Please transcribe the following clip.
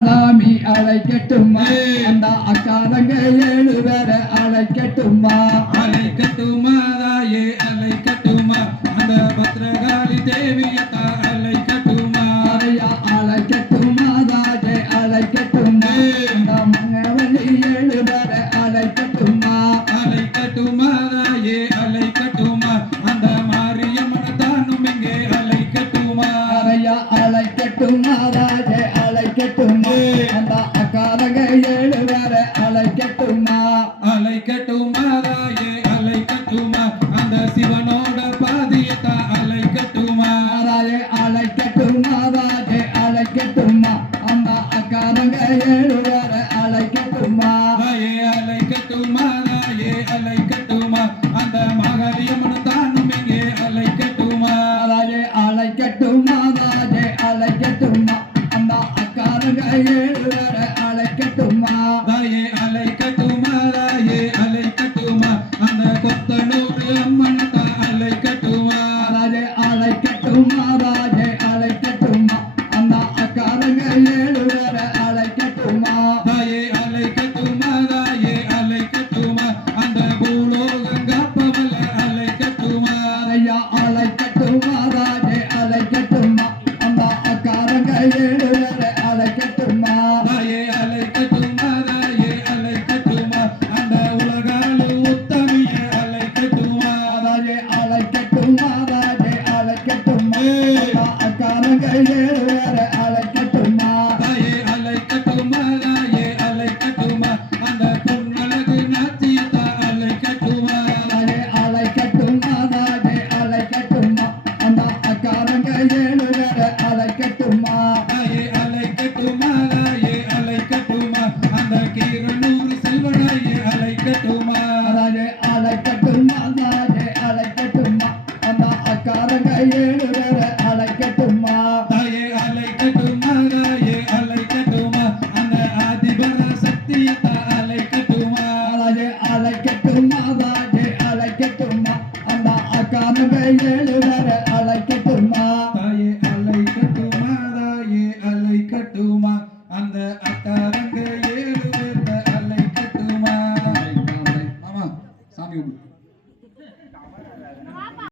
சாமி அழைக்கட்டுமா அந்த அக்காரங்க 7 பேரை அழைக்கட்டுமா அழைக்கட்டுமா தாயே அழைக்கட்டுமா அந்த பத்ரகாளி தேவியத்தா அழைக்கட்டுமா ஐயா அழைக்கட்டுமா தாயே அழைக்கட்டுமா அந்த மங்கவள்ளி 7 பேரை அழைக்கட்டுமா அழைக்கட்டுமா தாயே அழைக்கட்டுமா அந்த மாரியம்மன் தானும் இங்கே அழைக்கட்டுமா ஐயா அழைக்கட்டுமா தாயே அழைக்கட்டுமா அந்த அக்காரங்க 7 பேரை அழைக்கட்டுமா அழைக்கட்டுமா தாயே அழைக்கட்டுமா அந்த சிவனோட பாதியத்தா அழைக்கட்டுமா தாயே அழைக்கட்டுமா தாயே அழைக்கட்டுமா அந்த அக்காரங்க 7 பேரை அழைக்கட்டுமா தாயே அழைக்கட்டுமா தாயே அழைக்கட்டுமா அந்த மாகாளியம்மன் தானும் இங்கே அழைக்கட்டுமா தாயே அழைக்கட்டுமா தாயே அழைக்கட்டுமா அந்த அக்காரங்க 7 பேரை அழைக்கட்டுமா தாயே அழைக்கட்டுமா தாயே அழைக்கட்டுமா அந்த கொத்தனூர் அம்மன் தான் அழைக்கட்டுமா தாயே அழைக்கட்டுமா தாயே அழைக்கட்டுமா அந்த அக்காரங்க 7 பேரை அழைக்கட்டுமா தாயே அழைக்கட்டுமா தாயே அழைக்கட்டுமா அந்த பூலோகங்காப்பவள அழைக்கட்டுமா ஐயா அழைக்கட்டுமா தாயே அழைக்கட்டுமா அந்த அக்காரங்க 7 பேரை அழைக்கட்டுமா தாயே அழைக்கட்டுமா தாயே அழைக்கட்டுமா அந்த உலகாலு உத்தமிய அழைக்கட்டுமா தாயே அழைக்கட்டுமா தாயே அழைக்கட்டுமா அந்த அக்காரங்க 7 பேரை அழைக்கட்டுமா தாயே அழைக்கட்டுமா தாயே அழைக்கட்டுமா அந்த பொன்னழகு நாச்சியத்தா அழைக்கட்டுமா தாயே அழைக்கட்டுமா தாயே அழைக்கட்டுமா அந்த அக்காரங்க 7 பேரை அழைக்கட்டுமா தாயே அழைக்கட்டுமா தாயே அழைக்கட்டுமா அந்த கீரனூர் செல்வனாயே அழைக்கட்டுமா தாயே அழைக்கட்டுமா தாயே அழைக்கட்டுமா அந்த அக்காரங்க 7 பேரை அழைக்கட்டுமா தாயே அழைக்கட்டுமா தாயே அழைக்கட்டுமா அந்த ஆதிபர சக்தியத்தா அழைக்கட்டுமா தாயே அழைக்கட்டுமா தாயே அழைக்கட்டுமா அந்த அக்காரங்க 7 பேரை அழைக்கட்டுமா தாயே அழைக்கட்டுமா தாயே அழைக்கட்டுமா